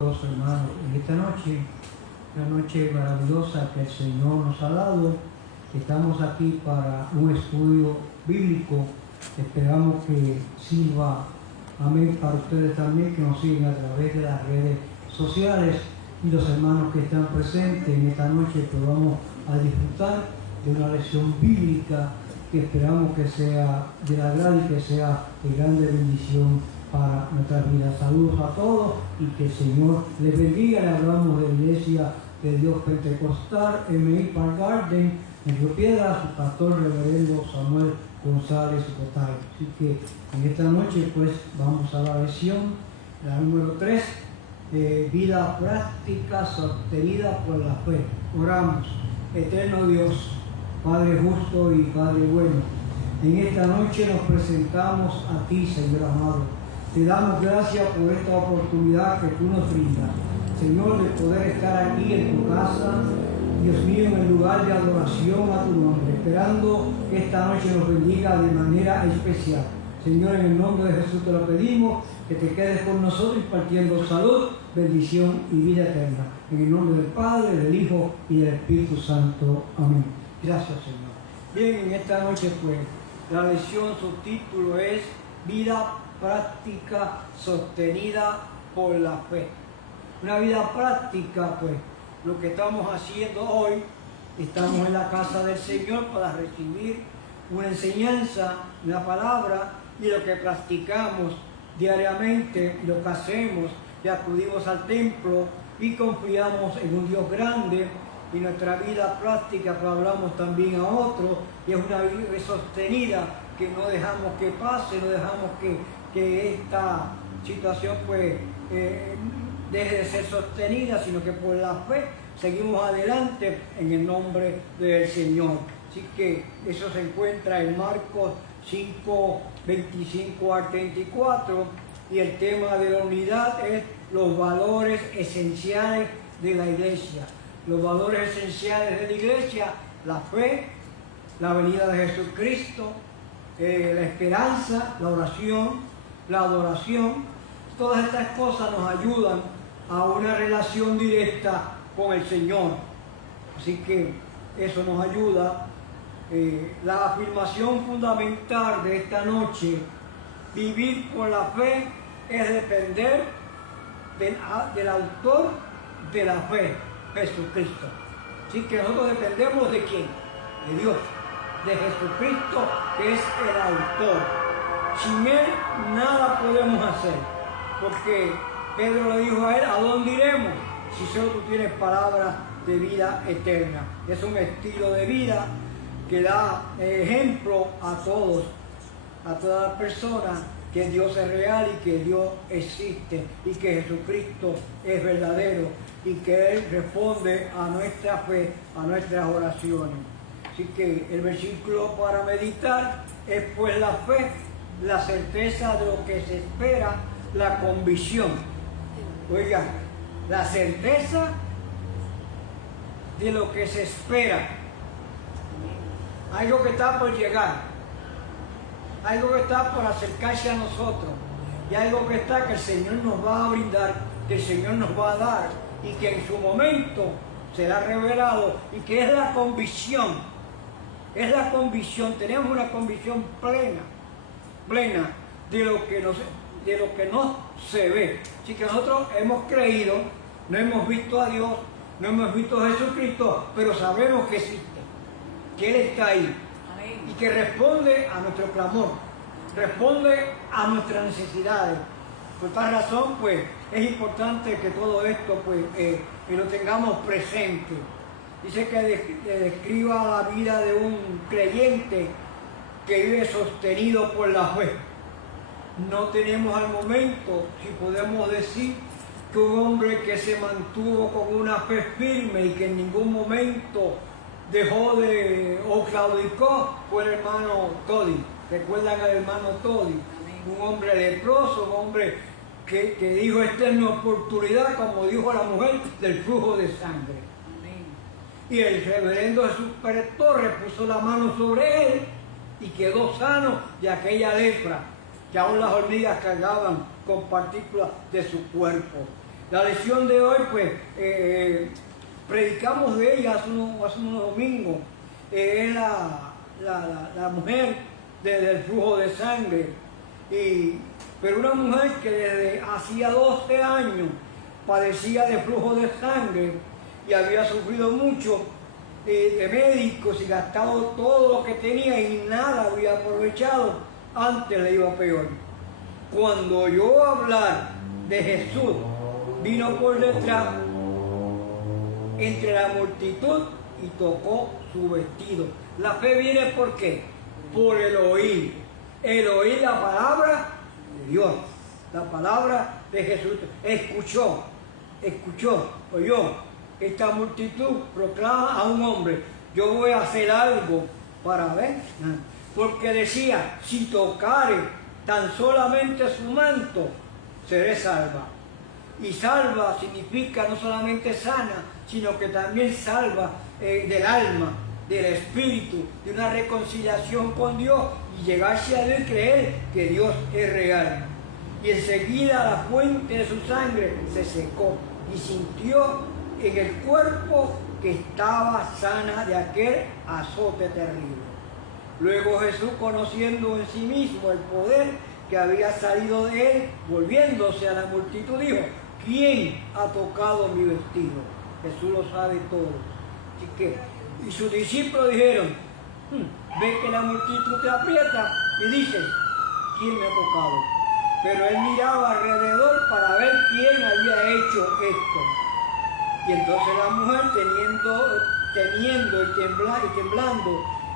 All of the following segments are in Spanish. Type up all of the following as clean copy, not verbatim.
Hermanos, en esta noche, una noche maravillosa que el Señor nos ha dado, estamos aquí para un estudio bíblico. Esperamos que sirva, amén, para ustedes también, que nos siguen a través de las redes sociales, y los hermanos que están presentes en esta noche, que vamos a disfrutar de una lección bíblica que esperamos que sea de la grande y que sea de grande bendición para nuestras vidas. Saludos a todos y que el Señor les bendiga. Le hablamos de la Iglesia de Dios Pentecostal, M.I. Park Garden, en Río Piedras, su pastor reverendo Samuel González Cotay. Así que en esta noche pues vamos a la lección, la número 3, vida práctica sostenida por la fe. Oramos. Eterno Dios, Padre justo y Padre bueno, en esta noche nos presentamos a ti, Señor amado. Te damos gracias por esta oportunidad que tú nos brindas, Señor, de poder estar aquí en tu casa, Dios mío, en el lugar de adoración a tu nombre, esperando que esta noche nos bendiga de manera especial. Señor, en el nombre de Jesús te lo pedimos, que te quedes con nosotros impartiendo salud, bendición y vida eterna. En el nombre del Padre, del Hijo y del Espíritu Santo. Amén. Gracias, Señor. Bien, en esta noche pues, la lección, su título es Vida práctica sostenida por la fe. Una vida práctica, pues, lo que estamos haciendo hoy, estamos en la casa del Señor para recibir una enseñanza, una palabra, y lo que practicamos diariamente, lo que hacemos, y acudimos al templo y confiamos en un Dios grande, y nuestra vida práctica, pues hablamos también a otros, y es una vida sostenida, que no dejamos que pase, no dejamos que esta situación pues deje de ser sostenida, sino que por la fe seguimos adelante en el nombre del Señor. Así que eso se encuentra en Marcos 5, 25 al 34, y el tema de la unidad es los valores esenciales de la iglesia. Los valores esenciales de la iglesia: la fe, la venida de Jesucristo, la esperanza, la oración, la adoración. Todas estas cosas nos ayudan a una relación directa con el Señor. Así que eso nos ayuda. La afirmación fundamental de esta noche: vivir por la fe es depender del autor de la fe, Jesucristo. Así que nosotros dependemos ¿de quién? De Dios, de Jesucristo, que es el autor. Sin Él nada podemos hacer, porque Pedro le dijo a él: ¿a dónde iremos si solo tú tienes palabras de vida eterna? Es un estilo de vida que da ejemplo a todos, a todas las personas, que Dios es real y que Dios existe y que Jesucristo es verdadero y que Él responde a nuestra fe, a nuestras oraciones. Así que el versículo para meditar es: pues la fe, la certeza de lo que se espera, la convicción. Oigan, la certeza de lo que se espera. Algo que está por llegar, algo que está por acercarse a nosotros, y algo que está que el Señor nos va a brindar, que el Señor nos va a dar, y que en su momento será revelado, y que es la convicción. Es la convicción, tenemos una convicción plena de lo que no se ve. Así que nosotros hemos creído, no hemos visto a Dios, no hemos visto a Jesucristo, pero sabemos que existe, que Él está ahí. Amén. Y que responde a nuestro clamor, responde a nuestras necesidades. Por tal razón, pues, es importante que todo esto, pues, lo tengamos presente. Dice que describa la vida de un creyente que vive sostenido por la fe. No tenemos al momento, si podemos decir, que un hombre que se mantuvo con una fe firme y que en ningún momento dejó o claudicó fue el hermano Todi. ¿Recuerdan al hermano Todi? Un hombre leproso, un hombre que dijo: esta es mi oportunidad, como dijo la mujer, del flujo de sangre. Y el reverendo Jesús Pérez Torres puso la mano sobre él y quedó sano de aquella lepra, que aún las hormigas cargaban con partículas de su cuerpo. La lección de hoy, pues, predicamos de ella hace unos domingos. Es la mujer del flujo de sangre. Pero una mujer que desde hacía 12 años padecía de flujo de sangre y había sufrido mucho de médicos y gastado todo lo que tenía y nada había aprovechado, antes le iba peor. Cuando oyó hablar de Jesús, vino por detrás entre la multitud y tocó su vestido. La fe viene ¿por qué? Por el oír. El oír la palabra de Dios, la palabra de Jesús. Escuchó, oyó. Esta multitud proclama a un hombre: yo voy a hacer algo para ver. Porque decía: si tocare tan solamente su manto, seré salva. Y salva significa no solamente sana, sino que también salva del alma, del espíritu, de una reconciliación con Dios y llegarse a Dios y creer que Dios es real. Y enseguida la fuente de su sangre se secó y sintió en el cuerpo que estaba sana de aquel azote terrible. Luego Jesús, conociendo en sí mismo el poder que había salido de él, volviéndose a la multitud, dijo: ¿quién ha tocado mi vestido? Jesús lo sabe todo. Así que, y sus discípulos dijeron: ve que la multitud te aprieta y dices: ¿quién me ha tocado? Pero él miraba alrededor para ver quién había hecho esto. Y entonces la mujer, temiendo y temblando,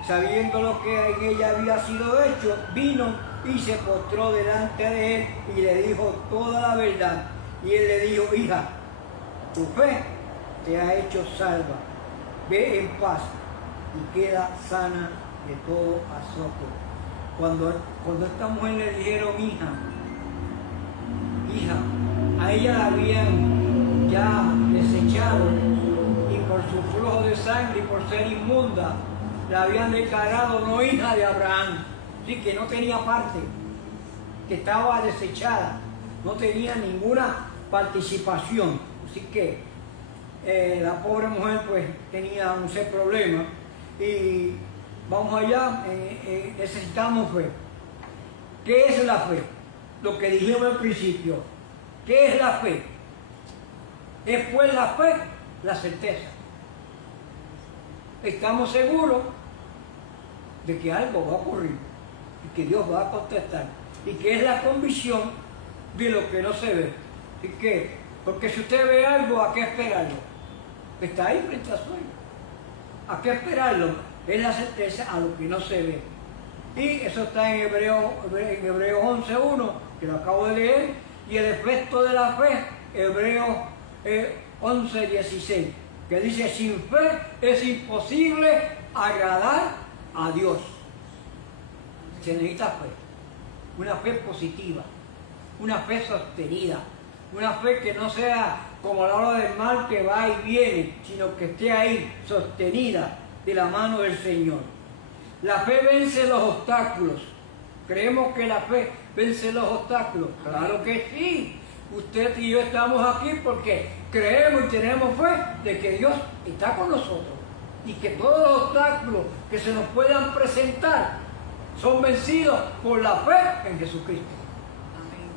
sabiendo lo que en ella había sido hecho, vino y se postró delante de él y le dijo toda la verdad. Y él le dijo: hija, tu fe te ha hecho salva. Ve en paz y queda sana de todo azote. Cuando esta mujer le dijeron hija, a ella la habían ya desechado y por su flujo de sangre y por ser inmunda la habían declarado no hija de Abraham, así que no tenía parte, que estaba desechada, no tenía ninguna participación. Así que la pobre mujer pues tenía un ser problema. Y vamos allá, necesitamos fe. ¿Qué es la fe? Lo que dijimos al principio. ¿Qué es la fe? Es pues la fe, la certeza. Estamos seguros de que algo va a ocurrir y que Dios va a contestar. Y que es la convicción de lo que no se ve. ¿Y qué? Porque si usted ve algo, ¿a qué esperarlo? Está ahí frente a suyo. ¿A qué esperarlo? Es la certeza a lo que no se ve. Y eso está en Hebreos 11.1, que lo acabo de leer, y el efecto de la fe, Hebreos 11.16, que dice: sin fe es imposible agradar a Dios. Se necesita fe, una fe positiva, una fe sostenida, una fe que no sea como la ola del mar que va y viene, sino que esté ahí sostenida de la mano del Señor. La fe vence los obstáculos. ¿Creemos que la fe vence los obstáculos? Claro que sí. Usted y yo estamos aquí porque creemos y tenemos fe de que Dios está con nosotros y que todos los obstáculos que se nos puedan presentar son vencidos por la fe en Jesucristo. Amén.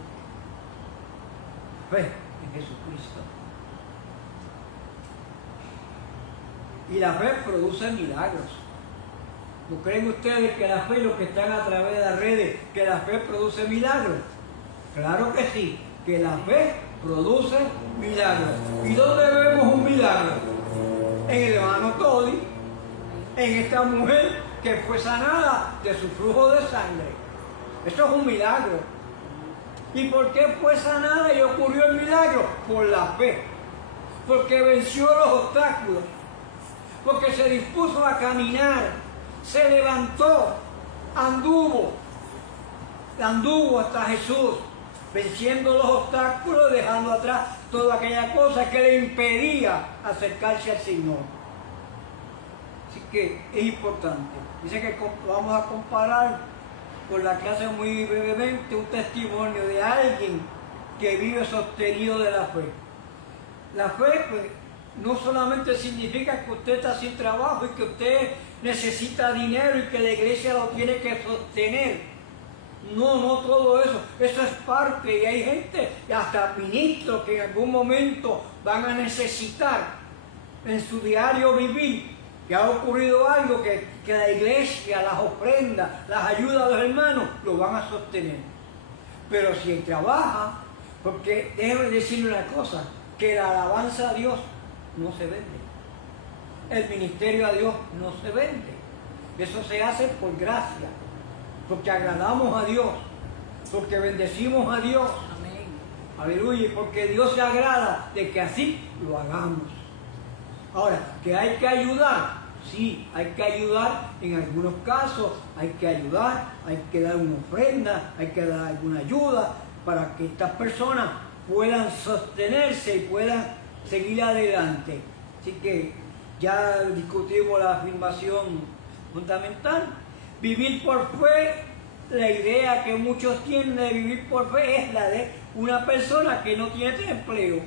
Fe en Jesucristo. Y la fe produce milagros. ¿No creen ustedes que la fe, los que están a través de las redes, que la fe produce milagros? Claro que sí, que la fe produce milagros. ¿Y dónde vemos un milagro? En el hermano Todi, en esta mujer que fue sanada de su flujo de sangre. Eso es un milagro. ¿Y por qué fue sanada y ocurrió el milagro? Por la fe. Porque venció los obstáculos. Porque se dispuso a caminar. Se levantó, anduvo hasta Jesús, venciendo los obstáculos, dejando atrás toda aquella cosa que le impedía acercarse al Señor. Así que es importante. Dice que vamos a comparar por la clase muy brevemente un testimonio de alguien que vive sostenido de la fe. La fe, pues, no solamente significa que usted está sin trabajo y que usted necesita dinero y que la iglesia lo tiene que sostener. No, no todo eso. Eso es parte y hay gente, y hasta ministros, que en algún momento van a necesitar en su diario vivir, que ha ocurrido algo que la iglesia, las ofrendas, las ayudas de los hermanos lo van a sostener. Pero si él trabaja, porque déjeme decirle una cosa, que la alabanza a Dios no se vende. El ministerio a Dios no se vende. Eso se hace por gracia, porque agradamos a Dios, porque bendecimos a Dios. Amén. Aleluya, porque Dios se agrada de que así lo hagamos. Ahora, que hay que ayudar, sí, hay que ayudar en algunos casos, hay que ayudar, hay que dar una ofrenda, hay que dar alguna ayuda para que estas personas puedan sostenerse y puedan seguir adelante. Así que ya discutimos la afirmación fundamental. Vivir por fe, la idea que muchos tienen de vivir por fe es la de una persona que no tiene empleo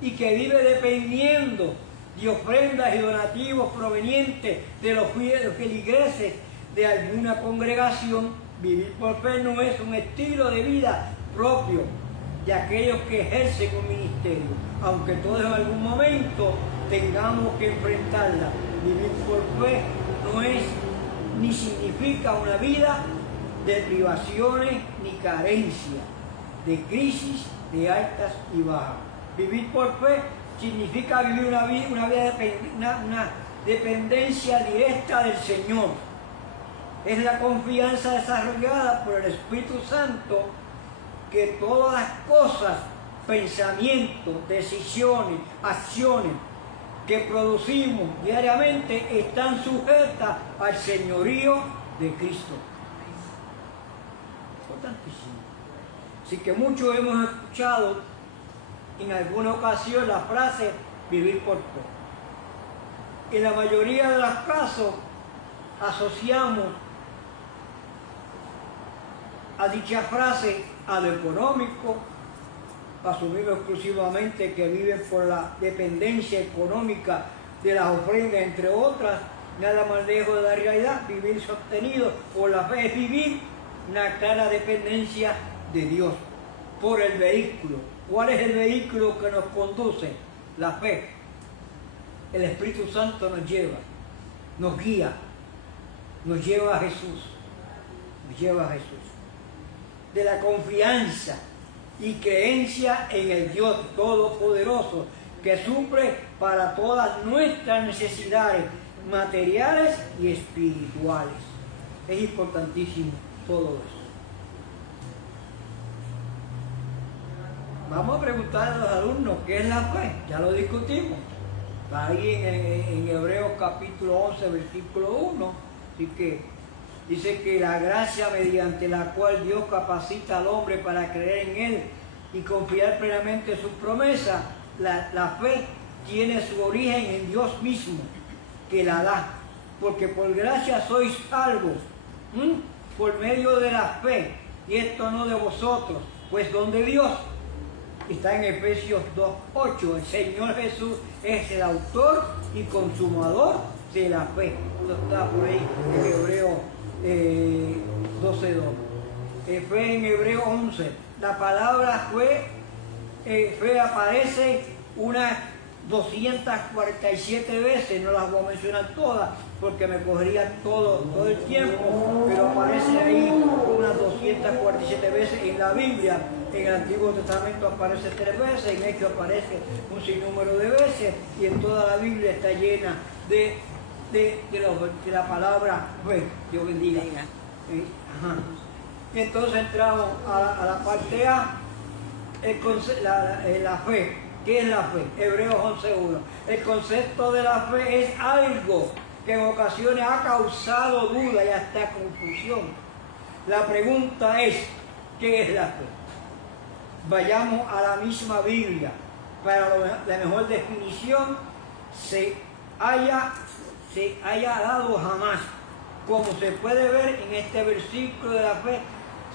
y que vive dependiendo de ofrendas y donativos provenientes de los feligreses de alguna congregación. Vivir por fe no es un estilo de vida propio de aquellos que ejercen un ministerio, aunque todos en algún momento tengamos que enfrentarla. Vivir por fe no es ni significa una vida de privaciones ni carencia, de crisis, de altas y bajas. Vivir por fe significa vivir una dependencia directa del Señor. Es la confianza desarrollada por el Espíritu Santo que todas las cosas, pensamientos, decisiones, acciones que producimos diariamente están sujetas al señorío de Cristo. Importantísimo. Así que muchos hemos escuchado en alguna ocasión la frase vivir por fe. En la mayoría de los casos asociamos a dicha frase a lo económico, asumimos exclusivamente que viven por la dependencia económica de las ofrendas, entre otras. Nada más lejos de la realidad. Vivir sostenido por la fe es vivir una clara dependencia de Dios por el vehículo. ¿Cuál es el vehículo que nos conduce? La fe. El Espíritu Santo nos lleva, nos guía, nos lleva a Jesús, nos lleva a Jesús. De la confianza y creencia en el Dios Todopoderoso que suple para todas nuestras necesidades materiales y espirituales. Es importantísimo todo eso. Vamos a preguntar a los alumnos qué es la fe. Ya lo discutimos. Está ahí en Hebreos capítulo 11, versículo 1. Así que dice que la gracia mediante la cual Dios capacita al hombre para creer en Él y confiar plenamente en sus promesas, la fe tiene su origen en Dios mismo, que la da. Porque por gracia sois salvos, por medio de la fe, y esto no de vosotros, pues don de Dios. Está en Efesios 2:8. El Señor Jesús es el autor y consumador de la fe. Esto está por ahí en Hebreo 12:2. Fe en Hebreo 11. La palabra fe aparece unas 247 veces. No las voy a mencionar todas porque me cogería todo el tiempo, pero aparece ahí unas 247 veces en la Biblia. En el Antiguo Testamento aparece 3 veces, en Hechos aparece un sinnúmero de veces, y en toda la Biblia está llena de la palabra fe. Dios bendiga. Entonces entramos a la parte A, la fe. ¿Qué es la fe? Hebreos 11:1. El concepto de la fe es algo que en ocasiones ha causado duda y hasta confusión. La pregunta es, ¿qué es la fe? Vayamos a la misma Biblia para la mejor definición se haya dado jamás. Como se puede ver en este versículo de la fe,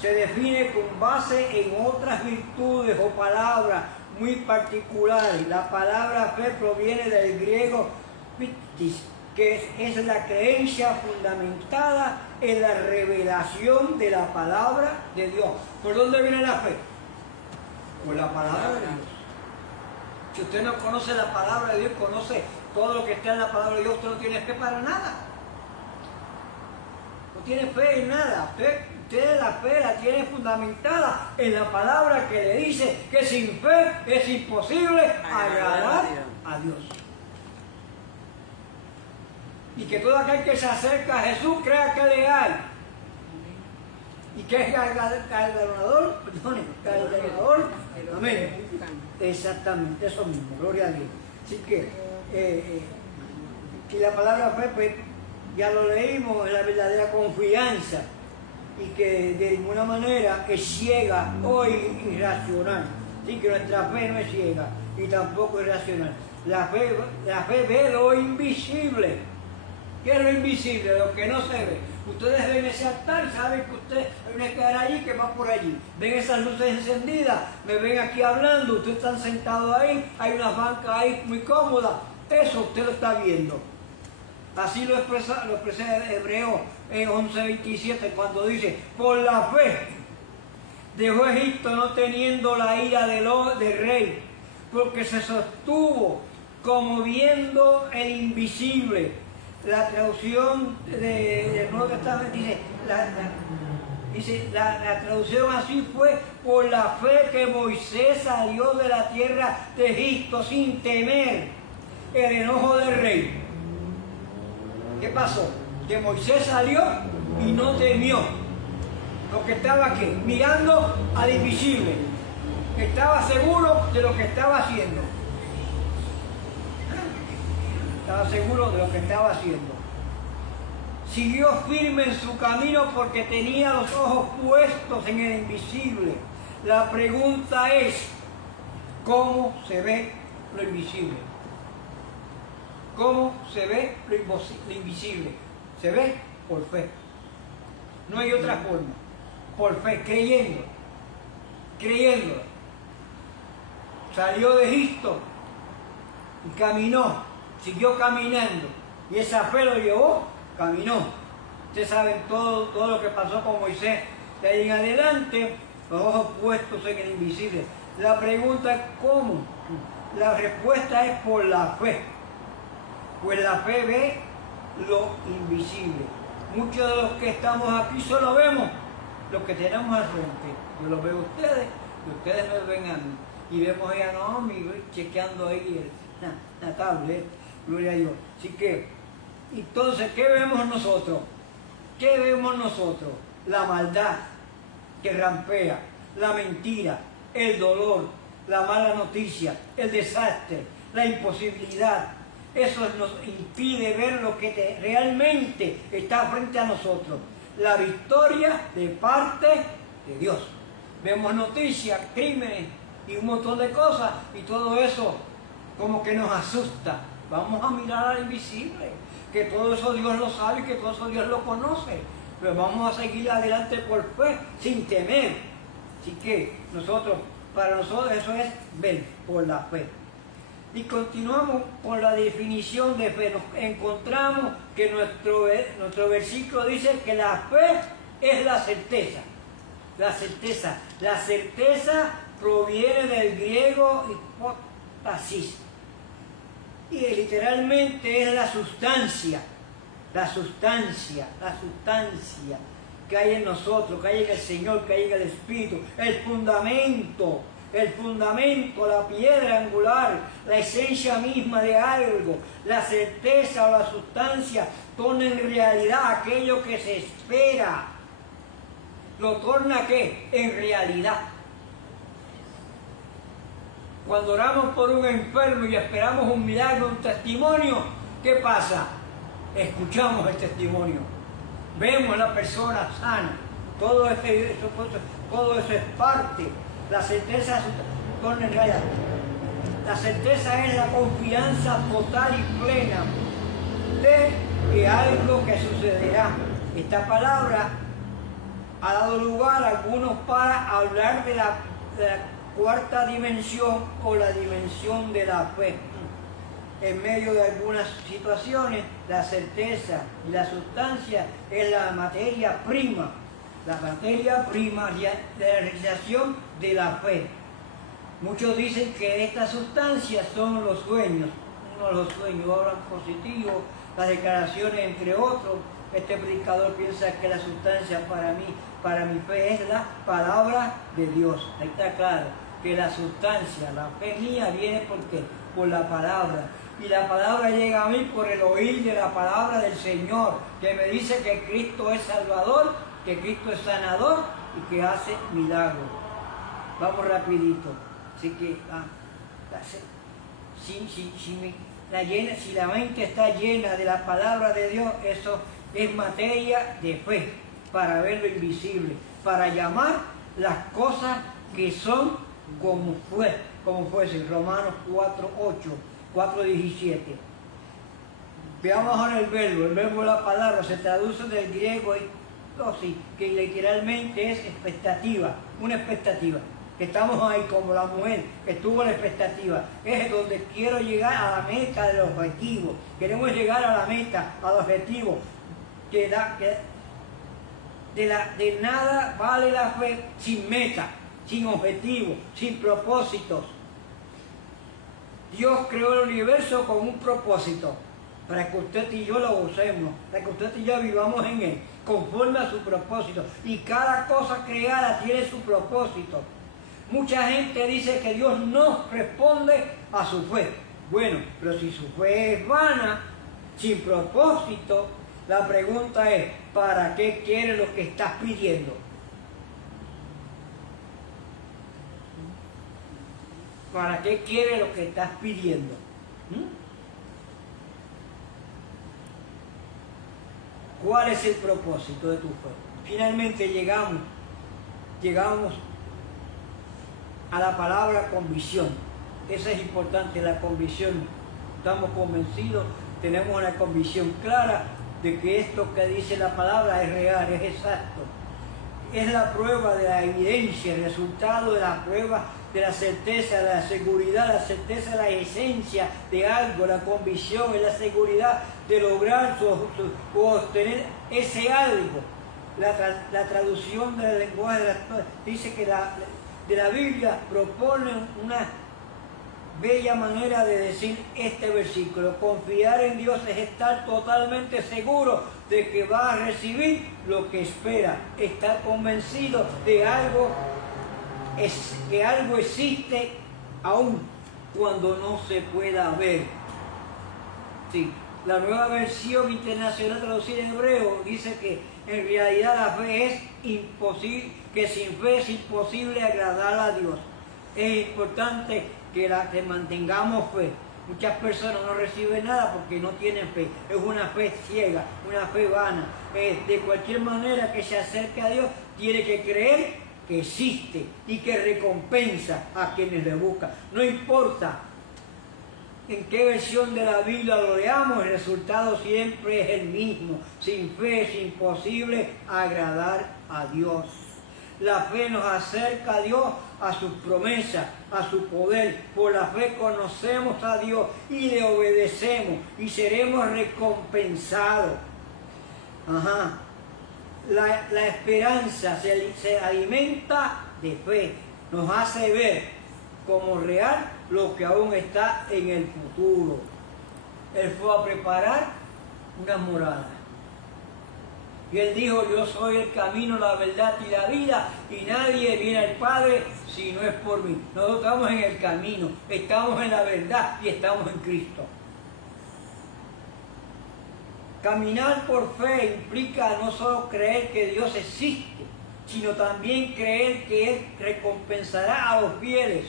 se define con base en otras virtudes o palabras muy particulares. La palabra fe proviene del griego pistis, que es la creencia fundamentada en la revelación de la palabra de Dios. ¿Por dónde viene la fe? Por la palabra de Dios. Si usted no conoce la palabra de Dios, conoce todo lo que está en la palabra de Dios, usted no tiene fe para nada. No tiene fe en nada. Usted la fe la tiene fundamentada en la palabra que le dice que sin fe es imposible agradar a Dios. Y que todo aquel que se acerca a Jesús crea que le hay. Y que es galardonador, amén. Exactamente, eso mismo, gloria a Dios. Así que la palabra fe, pues, ya lo leímos, es la verdadera confianza y que de ninguna manera es ciega o irracional. Así que nuestra fe no es ciega y tampoco irracional. La fe ve lo invisible. ¿Qué es lo invisible? Lo que no se ve. Ustedes ven ese altar y saben que usted hay una escalera allí que va por allí. Ven esas luces encendidas, me ven aquí hablando, ustedes están sentados ahí, hay una banca ahí muy cómoda. Eso usted lo está viendo. Así lo expresa Hebreo en 11:27 cuando dice, por la fe dejó Egipto no teniendo la ira del rey, porque se sostuvo como viendo el invisible. La traducción del Nuevo Testamento dice, la traducción así fue, por la fe que Moisés salió de la tierra de Egipto sin temer el enojo del rey. ¿Qué pasó? Que Moisés salió y no temió. Lo que estaba aquí, mirando al invisible. Estaba seguro de lo que estaba haciendo. Estaba seguro de lo que estaba haciendo. Siguió firme en su camino porque tenía los ojos puestos en el invisible. La pregunta es, ¿cómo se ve lo invisible? ¿Cómo se ve lo invisible? Se ve por fe. No hay otra forma. Por fe, creyendo. Creyendo. Salió de Egipto y caminó. Siguió caminando. Y esa fe lo llevó, caminó. Ustedes saben todo lo que pasó con Moisés. De ahí en adelante, los ojos puestos en el invisible. La pregunta es ¿cómo? La respuesta es por la fe. Pues la fe ve lo invisible. Muchos de los que estamos aquí solo vemos lo que tenemos al frente. Yo lo veo a ustedes y ustedes me ven a mí. Y vemos a Naomi chequeando ahí la tablet. Gloria a Dios. Así que, entonces, ¿qué vemos nosotros? ¿Qué vemos nosotros? La maldad que rampea, la mentira, el dolor, la mala noticia, el desastre, la imposibilidad. Eso nos impide ver lo que realmente está frente a nosotros. La victoria de parte de Dios. Vemos noticias, crímenes y un montón de cosas y todo eso como que nos asusta. Vamos a mirar al invisible, que todo eso Dios lo sabe, que todo eso Dios lo conoce. Pero vamos a seguir adelante por fe, sin temer. Así que para nosotros eso es ver por la fe. Y continuamos con la definición de fe. Nos encontramos que nuestro versículo dice que la fe es la certeza. La certeza. La certeza proviene del griego hipostasis. Y literalmente es la sustancia que hay en nosotros, que hay en el Señor, que hay en el Espíritu, el fundamento, la piedra angular, la esencia misma de algo, la certeza o la sustancia torna en realidad aquello que se espera. ¿Lo torna qué? En realidad. Cuando oramos por un enfermo y esperamos un milagro, un testimonio, ¿qué pasa? Escuchamos el testimonio. Vemos a la persona sana. Todo eso es parte. La certeza se torna en realidad. La certeza es la confianza total y plena de que algo que sucederá. Esta palabra ha dado lugar a algunos para hablar de cuarta dimensión o la dimensión de la fe. En medio de algunas situaciones, la certeza y la sustancia es la materia prima de la realización de la fe. Muchos dicen que estas sustancias son los sueños, uno de los sueños, obras positivos, las declaraciones, entre otros. Este predicador piensa que la sustancia para mi fe es la palabra de Dios. Ahí está claro que la sustancia, la fe mía viene por la palabra. Y la palabra llega a mí por el oír de la palabra del Señor, que me dice que Cristo es Salvador, que Cristo es sanador y que hace milagros. Vamos rapidito. Así que si la mente está llena de la palabra de Dios, eso es materia de fe, para ver lo invisible, para llamar las cosas que son como fuese. Romanos 4:8, 4:17. Veamos ahora el verbo de la palabra se traduce del griego que literalmente es expectativa, una expectativa. Que estamos ahí como la mujer que tuvo la expectativa. Es donde quiero llegar a la meta del objetivo. Queremos llegar a la meta, al objetivo. De nada vale la fe sin meta, sin objetivo, sin propósitos. Dios creó el universo con un propósito, para que usted y yo lo usemos, para que usted y yo vivamos en él, conforme a su propósito. Y cada cosa creada tiene su propósito. Mucha gente dice que Dios no responde a su fe. Bueno, pero si su fe es vana, sin propósito, la pregunta es, ¿para qué quieres lo que estás pidiendo? ¿Para qué quieres lo que estás pidiendo? ¿Cuál es el propósito de tu fe? Finalmente llegamos a la palabra convicción. Esa es importante, la convicción. Estamos convencidos, tenemos una convicción clara de que esto que dice la palabra es real, es exacto. Es la prueba de la evidencia, el resultado de la prueba de la certeza, de la seguridad, la certeza de la esencia de algo, la convicción es la seguridad de lograr o obtener ese algo. La traducción del lenguaje dice que de la Biblia propone una bella manera de decir este versículo. Confiar en Dios es estar totalmente seguro de que va a recibir lo que espera. Estar convencido de que algo existe aún cuando no se pueda ver. Sí, la nueva versión internacional traducida en hebreo dice que en realidad la fe es imposible, que sin fe es imposible agradar a Dios. Es importante que mantengamos fe. Muchas personas no reciben nada porque no tienen fe. Es una fe ciega, una fe vana. De cualquier manera que se acerque a Dios, tiene que creer que existe y que recompensa a quienes le buscan. No importa en qué versión de la Biblia lo leamos, el resultado siempre es el mismo. Sin fe es imposible agradar a Dios. La fe nos acerca a Dios, a sus promesas, a su poder. Por la fe conocemos a Dios y le obedecemos y seremos recompensados. La esperanza se alimenta de fe. Nos hace ver como real lo que aún está en el futuro. Él fue a preparar una morada. Y él dijo, yo soy el camino, la verdad y la vida, y nadie viene al Padre si no es por mí. Nosotros estamos en el camino, estamos en la verdad y estamos en Cristo. Caminar por fe implica no solo creer que Dios existe, sino también creer que Él recompensará a los fieles.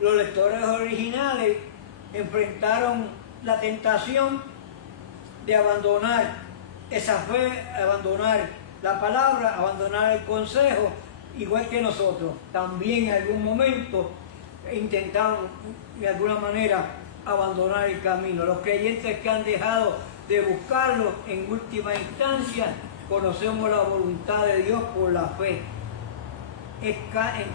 Los lectores originales enfrentaron la tentación de abandonar esa fe, abandonar la palabra, abandonar el consejo, igual que nosotros. También en algún momento intentaron de alguna manera abandonar el camino. Los creyentes que han dejado de buscarlo, en última instancia, conocemos la voluntad de Dios por la fe. en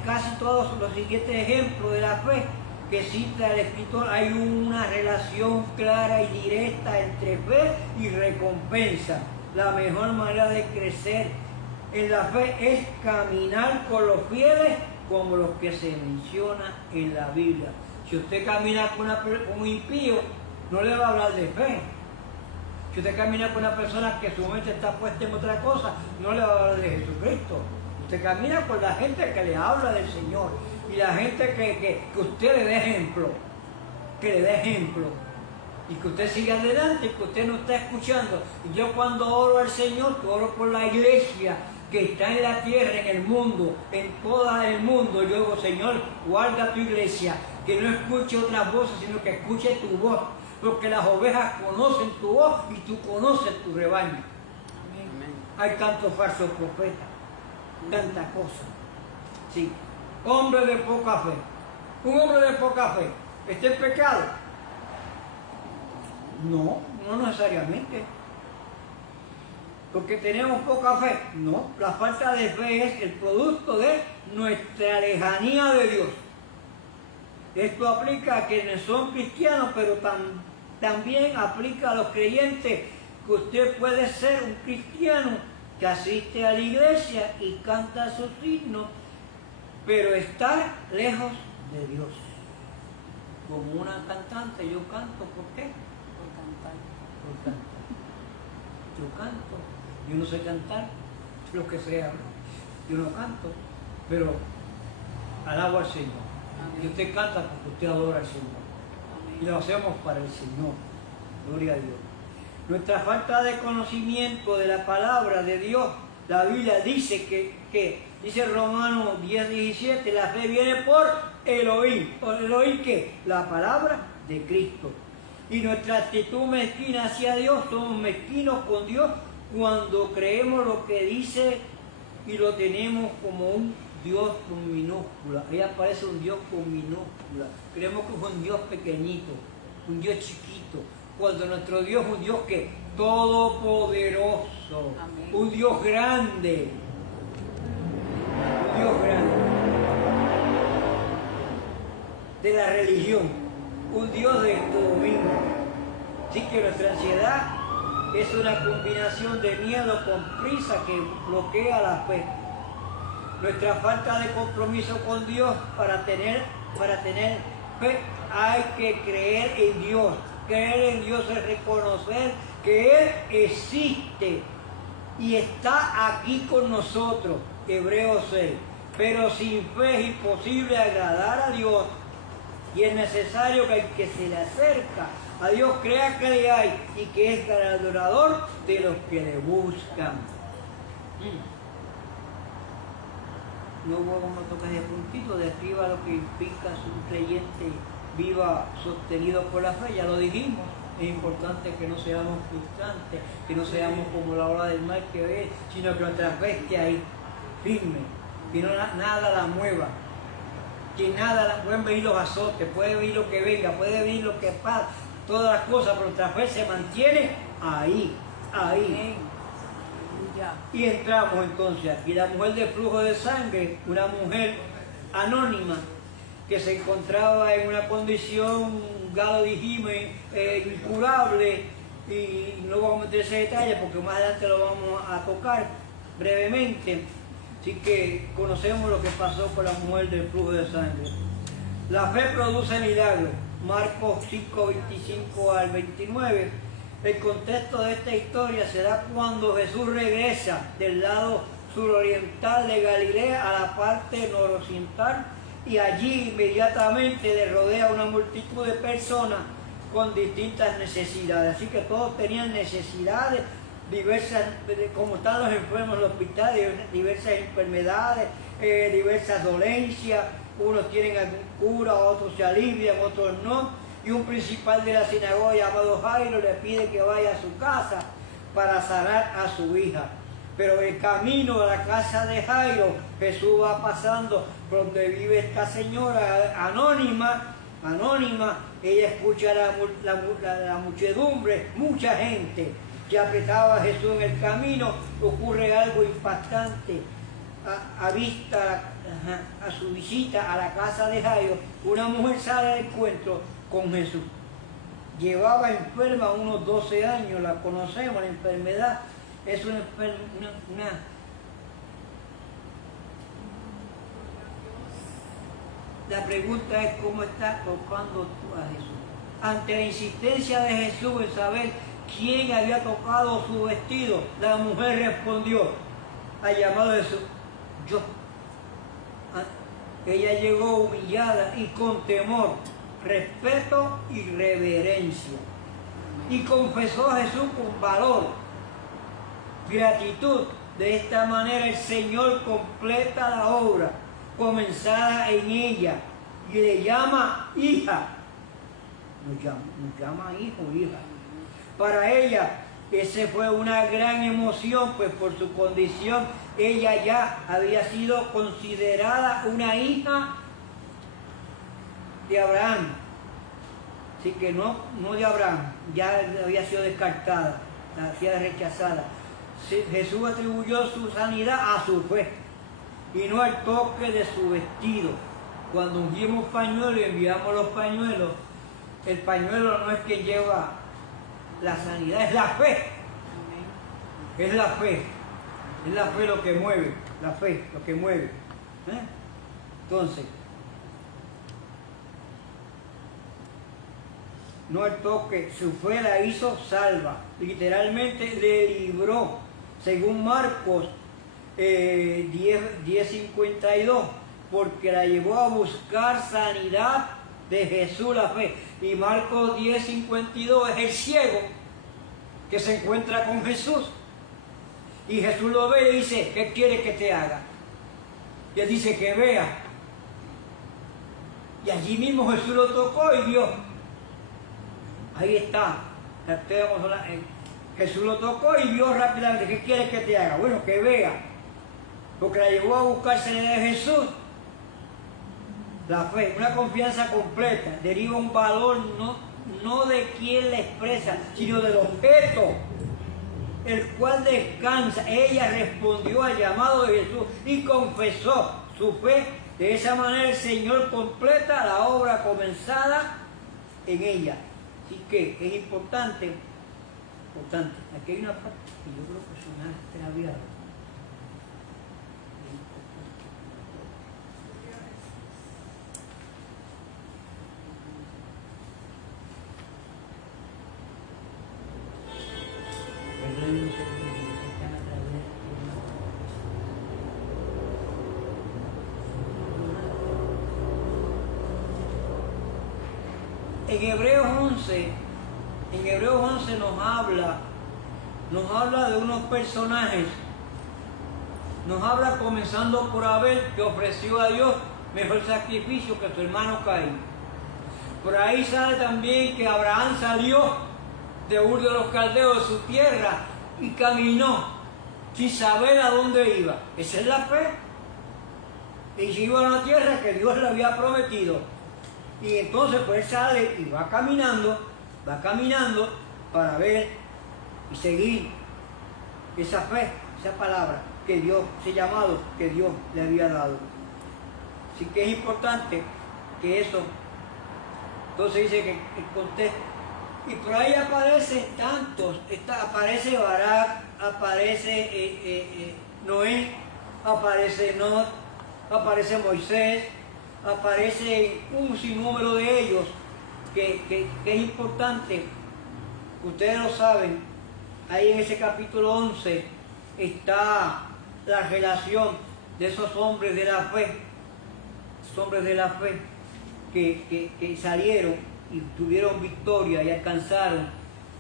casi todos los siguientes ejemplos de la fe que cita el escritor hay una relación clara y directa entre fe y recompensa. La mejor manera de crecer en la fe es caminar con los fieles como los que se menciona en la Biblia. Si usted camina con un impío, no le va a hablar de fe. Si usted camina con una persona que su mente está puesta en otra cosa, no le va a hablar de Jesucristo. Usted camina con la gente que le habla del Señor y la gente que usted le dé ejemplo, y que usted siga adelante, que usted no está escuchando. Y yo cuando oro al Señor, oro por la iglesia que está en la tierra, en el mundo, en todo el mundo. Yo digo, Señor, guarda tu iglesia, que no escuche otras voces, sino que escuche tu voz, porque las ovejas conocen tu voz y tú conoces tu rebaño. Amén. Hay tantos falsos profetas, tantas cosas. Sí. Hombre de poca fe. Un hombre de poca fe, ¿está en pecado? No, no necesariamente. Porque tenemos poca fe. No, la falta de fe es el producto de nuestra lejanía de Dios. Esto aplica a quienes son cristianos, pero también aplica a los creyentes, que usted puede ser un cristiano que asiste a la iglesia y canta sus himnos, pero estar lejos de Dios. Como una cantante, yo canto, ¿por qué? Por cantar. Por cantar. Yo canto, yo no sé cantar, lo que sea, yo no canto, pero alabo al Señor. Amén. Y usted canta porque usted adora al Señor. Amén. Y lo hacemos para el Señor. Gloria a Dios. Nuestra falta de conocimiento de la palabra de Dios, la Biblia dice que dice Romanos 10:17, la fe viene por el oír. ¿Por el oír qué? La palabra de Cristo. Y nuestra actitud mezquina hacia Dios, somos mezquinos con Dios cuando creemos lo que dice y lo tenemos como un Dios con minúscula. Ahí aparece un Dios con minúscula. Creemos que es un Dios pequeñito, un Dios chiquito. Cuando nuestro Dios es un Dios que todopoderoso, amén, un Dios grande, un Dios grande de la religión, un Dios de domingo. Así que nuestra ansiedad es una combinación de miedo con prisa que bloquea la fe. Nuestra falta de compromiso con Dios para tener fe, hay que creer en Dios. Creer en Dios es reconocer que Él existe y está aquí con nosotros. Hebreos 6. Pero sin fe es imposible agradar a Dios, y es necesario que el que se le acerca a Dios crea que le hay y que es galardonador de los que le buscan. Luego vamos a tocar de puntito, describa lo que implica que un creyente viva sostenido por la fe. Ya lo dijimos, es importante que no seamos frustrantes, que no seamos como la ola del mar que ve, sino que nuestra fe esté ahí, firme, que no, nada la mueva, que nada, pueden venir los azotes, puede venir lo que venga, puede venir lo que pasa, todas las cosas, pero nuestra fe se mantiene ahí. Y entramos entonces aquí, la mujer de flujo de sangre, una mujer anónima que se encontraba en una condición, Galo dijimos, incurable, y no vamos a meter ese detalle porque más adelante lo vamos a tocar brevemente. Así que conocemos lo que pasó con la mujer del flujo de sangre. La fe produce milagros. Marcos 5:25 al 29. El contexto de esta historia se da cuando Jesús regresa del lado suroriental de Galilea a la parte noroccidental, y allí inmediatamente le rodea una multitud de personas con distintas necesidades. Así que todos tenían necesidades diversas, como están los enfermos en el hospital, diversas enfermedades, diversas dolencias. Unos tienen algún cura, otros se alivian, otros no. Y un principal de la sinagoga llamado Jairo le pide que vaya a su casa para sanar a su hija. Pero el camino a la casa de Jairo, Jesús va pasando por donde vive esta señora anónima. Ella escucha la muchedumbre, mucha gente que apretaba a Jesús en el camino. Ocurre algo impactante. Avista a su visita a la casa de Jairo, una mujer sale al encuentro con Jesús. Llevaba enferma unos 12 años, la conocemos, la enfermedad es una La pregunta es cómo estás tocando tú a Jesús. Ante la insistencia de Jesús en saber quién había tocado su vestido, la mujer respondió al llamado de Jesús, yo. Ella llegó humillada y con temor, respeto y reverencia. Y confesó a Jesús con valor, gratitud. De esta manera el Señor completa la obra comenzada en ella y le llama hija. Nos llama hijo, hija. Para ella, esa fue una gran emoción, pues por su condición, ella ya había sido considerada una hija de Abraham. Así que no de Abraham, ya había sido descartada, había rechazada. Jesús atribuyó su sanidad a su fe y no al toque de su vestido. Cuando ungimos pañuelos y enviamos los pañuelos, el pañuelo no es que lleva la sanidad, es la fe. Es la fe. Es la fe lo que mueve. La fe lo que mueve. Entonces, no el toque, su fe la hizo salva. Literalmente le libró. Según Marcos 10:52, porque la llevó a buscar sanidad de Jesús la fe. Y Marcos 10:52 es el ciego que se encuentra con Jesús. Y Jesús lo ve y dice, ¿qué quiere que te haga? Y él dice que vea. Y allí mismo Jesús lo tocó y vio. Ahí está. Jesús lo tocó y vio rápidamente, ¿qué quiere que te haga? Bueno, que vea. Porque la llevó a buscar sanidad de Jesús. La fe, una confianza completa, deriva un valor no de quien la expresa, sino del objeto, el cual descansa. Ella respondió al llamado de Jesús y confesó su fe. De esa manera el Señor completa la obra comenzada en ella. Así que es importante. Aquí hay una parte que yo creo que es una extraviada. En Hebreos 11 nos habla de unos personajes. Nos habla comenzando por Abel, que ofreció a Dios mejor sacrificio que su hermano Caín. Por ahí sale también que Abraham salió de Ur de los Caldeos, de su tierra, y caminó sin saber a dónde iba. Esa es la fe. Y se iba a una tierra que Dios le había prometido. Y entonces pues sale y va caminando para ver y seguir esa fe, esa palabra que Dios, ese llamado que Dios le había dado. Así que es importante que eso. Entonces dice que el contexto. Y por ahí aparecen tantos. Aparece Barak, aparece Noé, aparece Not, aparece Moisés, aparece un sinnúmero de ellos que es importante. Ustedes lo saben, ahí en ese capítulo 11 está la relación de esos hombres de la fe, que salieron y tuvieron victoria y alcanzaron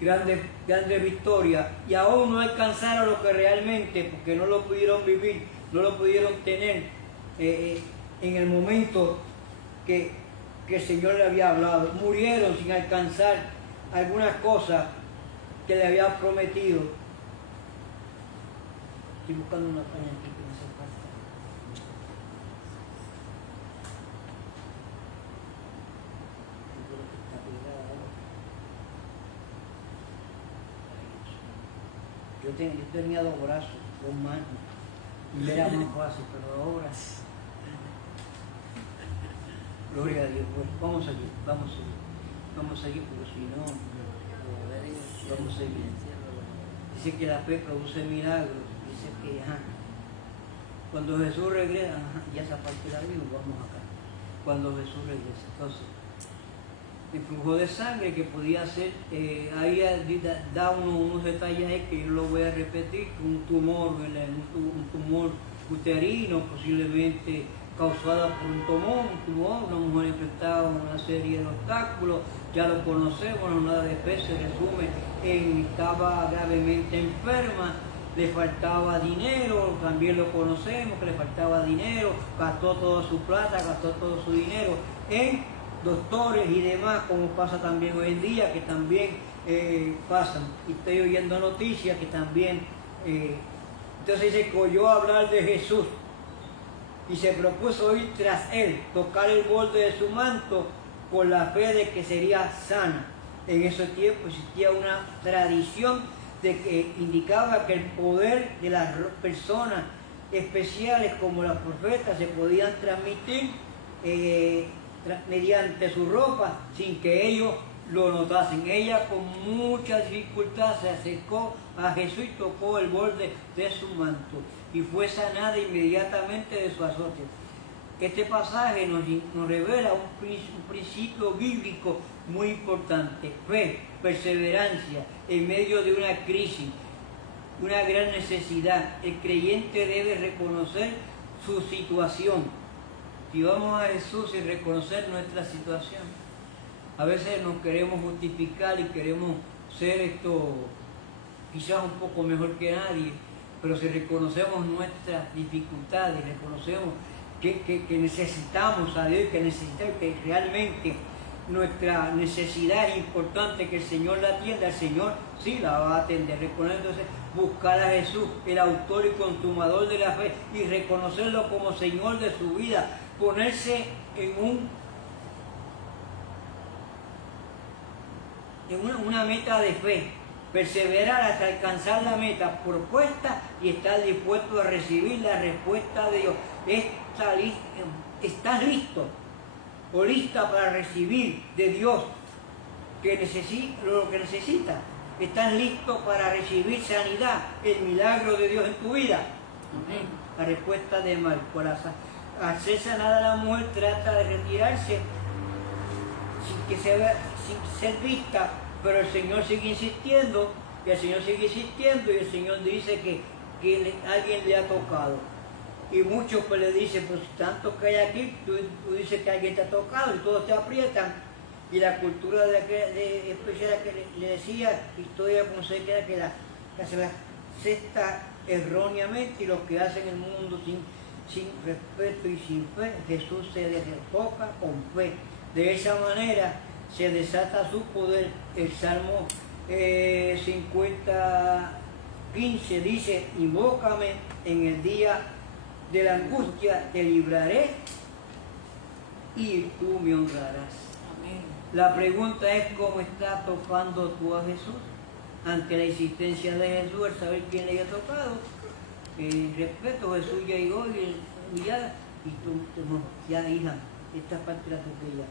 grandes victorias, y aún no alcanzaron lo que realmente, porque no lo pudieron vivir, no lo pudieron tener en el momento que el Señor le había hablado. Murieron sin alcanzar algunas cosas que le había prometido. Estoy buscando una página aquí que me hace falta. Yo tenía 2 brazos, 2 manos, y era más fácil, pero ahora Gloria a Dios. Bueno, vamos a seguir, vamos a seguir. Vamos a seguir porque si no, vamos a seguir. Dice que la fe produce milagros. Dice que, cuando Jesús regresa, ya esa parte la vimos, vamos acá. Cuando Jesús regresa. Entonces, el flujo de sangre que podía ser, ahí da unos detalles ahí que yo lo voy a repetir, un tumor uterino, posiblemente causada por un tumor, una mujer enfrentaba una serie de obstáculos, ya lo conocemos, una de fe se resume en estaba gravemente enferma, le faltaba dinero, también lo conocemos, que le faltaba dinero, gastó toda su plata, gastó todo su dinero en doctores y demás, como pasa también hoy en día, que también pasan. Y estoy oyendo noticias que también, entonces dice que oyó hablar de Jesús y se propuso ir tras él, tocar el borde de su manto con la fe de que sería sana. En ese tiempo existía una tradición de que indicaba que el poder de las personas especiales como las profetas se podían transmitir mediante su ropa sin que ellos lo notasen. Ella con mucha dificultad se acercó a Jesús y tocó el borde de su manto y fue sanada inmediatamente de su azote. Este pasaje nos revela un principio bíblico muy importante: fe, perseverancia en medio de una crisis, una gran necesidad. El creyente debe reconocer su situación. Si vamos a Jesús y reconocer nuestra situación, a veces nos queremos justificar y queremos ser quizás un poco mejor que nadie, pero si reconocemos nuestras dificultades, reconocemos que necesitamos a Dios, que realmente nuestra necesidad es importante, que el Señor la atienda, el Señor sí la va a atender. Entonces, buscar a Jesús, el autor y consumador de la fe, y reconocerlo como Señor de su vida, ponerse en una meta de fe, perseverar hasta alcanzar la meta propuesta y estar dispuesto a recibir la respuesta de Dios. ¿Estás listo o lista para recibir de Dios lo que necesitas? ¿Estás listo para recibir sanidad, el milagro de Dios en tu vida? Amén. La respuesta de Marco: al ser sanada la mujer trata de retirarse sin ser vista, pero el Señor sigue insistiendo, y el Señor dice que alguien le ha tocado. Y muchos pues le dicen, pues tanto que hay aquí, tú dices que alguien te ha tocado y todos te aprietan. Y la cultura especial que le decía, historia como se queda que se la acepta erróneamente, y lo que hacen en el mundo sin respeto y sin fe, Jesús se les toca con fe. De esa manera se desata su poder. El Salmo 50:15 dice: invócame en el día de la angustia, te libraré y tú me honrarás. Amén. La pregunta es: ¿cómo estás tocando tú a Jesús? Ante la existencia de Jesús, el saber quién le haya tocado, respeto, Jesús ya llegó y tú ya, hija, esta parte la toqué ya.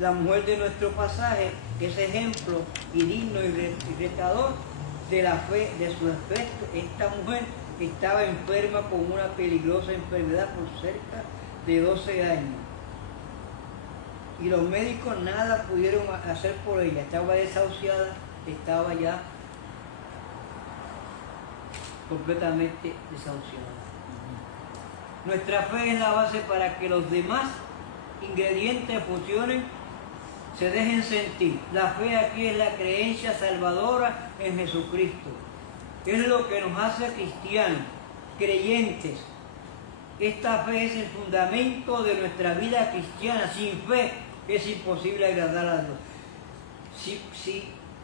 La mujer de nuestro pasaje es ejemplo y digno y retador de la fe, de su efecto. Esta mujer estaba enferma con una peligrosa enfermedad por cerca de 12 años. Y los médicos nada pudieron hacer por ella. Estaba desahuciada, estaba ya completamente desahuciada. Nuestra fe es la base para que los demás ingredientes funcionen, se dejen sentir. La fe aquí es la creencia salvadora en Jesucristo. Es lo que nos hace cristianos, creyentes. Esta fe es el fundamento de nuestra vida cristiana. Sin fe es imposible agradar a Dios.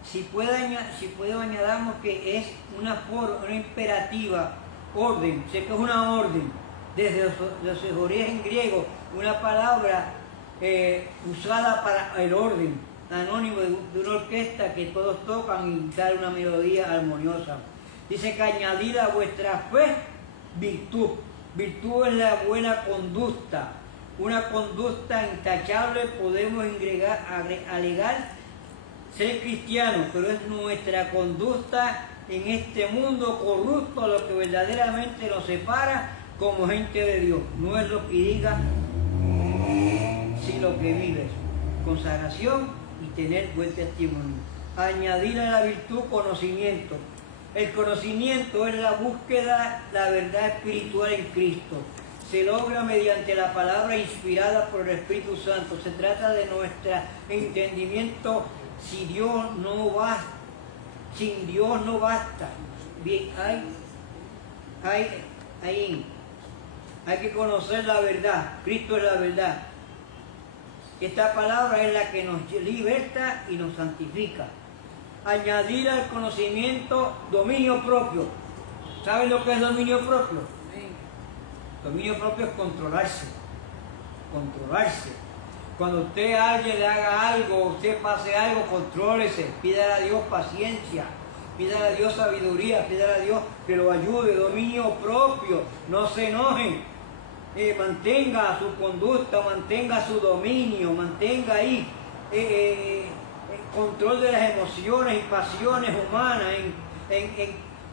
Si puedo añadamos que es una imperativa, orden. Sé que es una orden. Desde los orígenes griegos, una palabra usada para el orden, anónimo de una orquesta que todos tocan y dar una melodía armoniosa. Dice que añadid a vuestra fe virtud. Virtud es la buena conducta. Una conducta intachable podemos alegar ser cristianos, pero es nuestra conducta en este mundo corrupto lo que verdaderamente nos separa como gente de Dios. No es lo que diga, sino lo que vives. Consagración y tener buen testimonio. Añadir a la virtud conocimiento. El conocimiento es la búsqueda, la verdad espiritual en Cristo. Se logra mediante la palabra inspirada por el Espíritu Santo. Se trata de nuestro entendimiento. Si Dios no basta, sin Dios no basta. Bien, hay que conocer la verdad. Cristo es la verdad. Esta palabra es la que nos liberta y nos santifica. Añadir al conocimiento dominio propio. ¿Saben lo que es dominio propio? Dominio propio es controlarse. Controlarse. Cuando usted a alguien le haga algo, usted pase algo, contrólese. Pídale a Dios paciencia. Pídale a Dios sabiduría. Pídale a Dios que lo ayude. Dominio propio. No se enojen. Mantenga su conducta, mantenga su dominio, mantenga ahí el control de las emociones y pasiones humanas.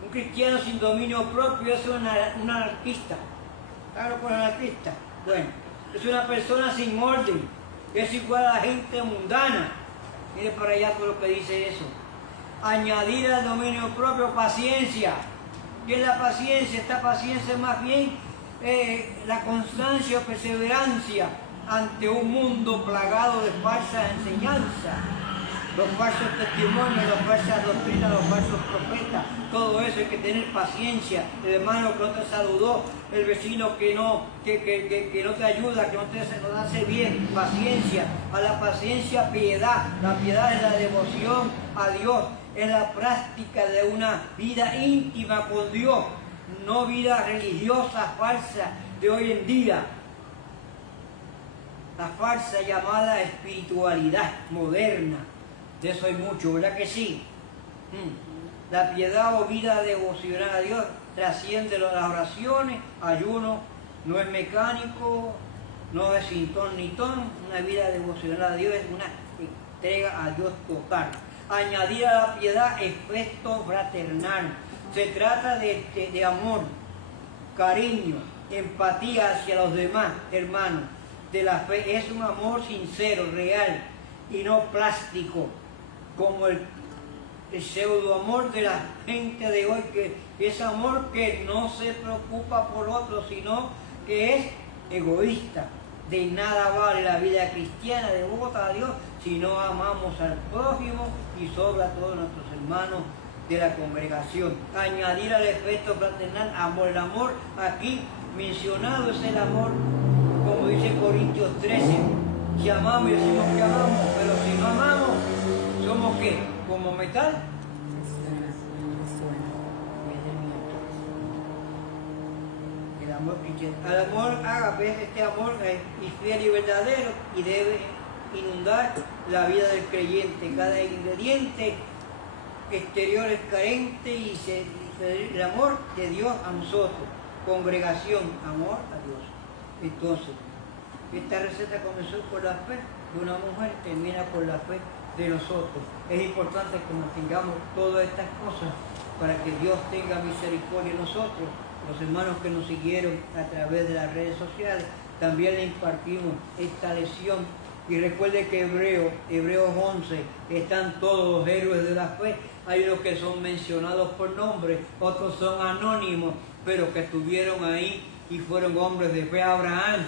Un cristiano sin dominio propio es un anarquista. ¿Sabe lo que es un anarquista? Bueno, es una persona sin orden, es igual a la gente mundana. Mire para allá por lo que dice eso. Añadir al dominio propio paciencia. ¿Qué es la paciencia? Esta paciencia es más bien la constancia o perseverancia ante un mundo plagado de falsas enseñanzas, los falsos testimonios, las falsas doctrinas, los falsos profetas. Todo eso hay que tener paciencia. El hermano que no te saludó, el vecino que no te ayuda, que no te hace bien, paciencia. A la paciencia piedad. La piedad es la devoción a Dios, es la práctica de una vida íntima con Dios, no vida religiosa falsa de hoy en día. La falsa llamada espiritualidad moderna. De eso hay mucho, ¿verdad que sí? La piedad o vida devocional a Dios trasciende las oraciones, ayuno, no es mecánico, no es sin ton ni ton. Una vida devocional a Dios es una entrega a Dios total. Añadir a la piedad efecto fraternal. Se trata de amor, cariño, empatía hacia los demás hermanos. De la fe es un amor sincero, real y no plástico, como el pseudo amor de la gente de hoy, que es amor que no se preocupa por otros, sino que es egoísta. De nada vale la vida cristiana devota a Dios si no amamos al prójimo y sobre a todos nuestros hermanos de la congregación. Añadir al efecto fraternal amor. El amor aquí mencionado es el amor, como dice Corintios 13. Si amamos y decimos que amamos, pero si no amamos, ¿somos qué? ¿Como metal? El amor, al amor ágape, este amor es fiel y verdadero y debe inundar la vida del creyente. Cada ingrediente exterior es carente y el amor de Dios a nosotros. Congregación, amor a Dios. Entonces, esta receta comenzó por la fe de una mujer, termina por la fe de nosotros. Es importante que mantengamos todas estas cosas para que Dios tenga misericordia de nosotros. Los hermanos que nos siguieron a través de las redes sociales, también le impartimos esta lección. Y recuerde que Hebreos 11, están todos los héroes de la fe. Hay unos que son mencionados por nombre, otros son anónimos, pero que estuvieron ahí y fueron hombres de fe. Abraham,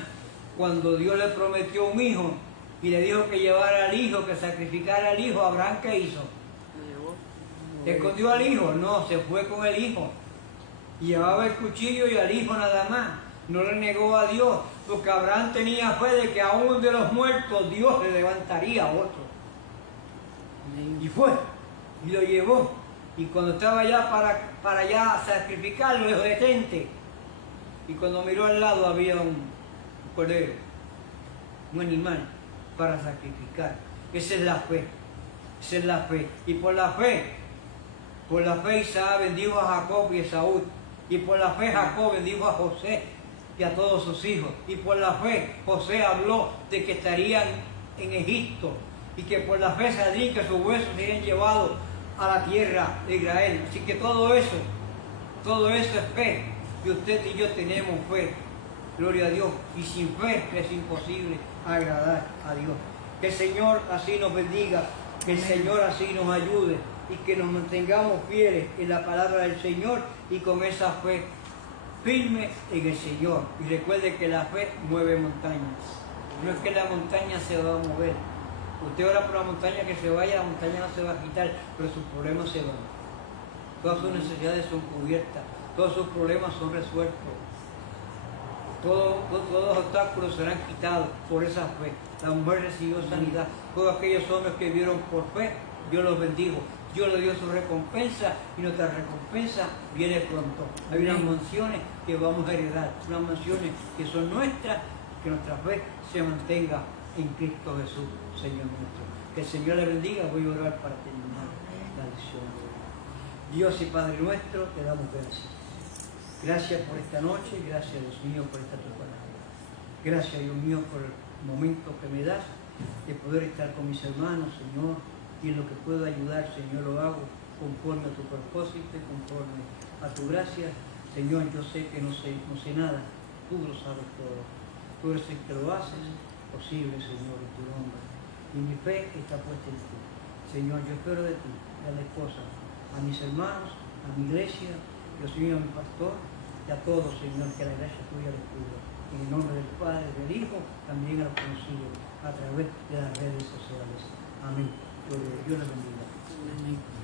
cuando Dios le prometió un hijo y le dijo que llevara al hijo, que sacrificara al hijo, Abraham, ¿qué hizo? ¿Se escondió al hijo? No, se fue con el hijo. Llevaba el cuchillo y al hijo nada más. No le negó a Dios, porque Abraham tenía fe de que aún de los muertos Dios le levantaría a otro. Y fue, y lo llevó. Y cuando estaba ya para allá sacrificarlo, le dijo, detente. Y cuando miró al lado había un cordero, un animal para sacrificar. Esa es la fe. Esa es la fe. Y por la fe Isaac bendijo a Jacob y Esaú. Y por la fe Jacob bendijo a José y a todos sus hijos. Y por la fe José habló de que estarían en Egipto y que por la fe saldrían, que sus huesos serían llevados a la tierra de Israel. Así que todo eso es fe. Y usted y yo tenemos fe. Gloria a Dios. Y sin fe es imposible agradar a Dios. Que el Señor así nos bendiga, que el Señor así nos ayude y que nos mantengamos fieles en la palabra del Señor y con esa fe firme en el Señor. Y recuerde que la fe mueve montañas. No es que la montaña se va a mover. Usted ora por la montaña que se vaya, la montaña no se va a quitar, pero sus problemas se van. Todas sus necesidades son cubiertas, todos sus problemas son resueltos. Todos los obstáculos serán quitados por esa fe. La mujer recibió sanidad. Todos aquellos hombres que vieron por fe, Dios los bendijo. Dios le dio su recompensa y nuestra recompensa viene pronto. Hay unas mansiones que vamos a heredar, unas mansiones que son nuestras, que nuestra fe se mantenga en Cristo Jesús, Señor nuestro. Que el Señor le bendiga. Voy a orar para terminar la lección. Dios y Padre nuestro, te damos gracias. Gracias por esta noche, gracias Dios mío por esta tu palabra. Gracias Dios mío por el momento que me das de poder estar con mis hermanos, Señor, y en lo que puedo ayudar, Señor, lo hago conforme a tu propósito y conforme a tu gracia. Señor, yo sé que no sé nada, tú lo sabes todo. Tú eres el que lo haces posible, Señor, en tu nombre. Y mi fe está puesta en ti. Señor, yo espero de ti, de las cosas, a mis hermanos, a mi iglesia, Dios mío, a mi pastor, y a todos, Señor, que la gracia tuya les cubra. En el nombre del Padre, del Hijo, también a los conocidos a través de las redes sociales. Amén. Dios les bendiga. Amén.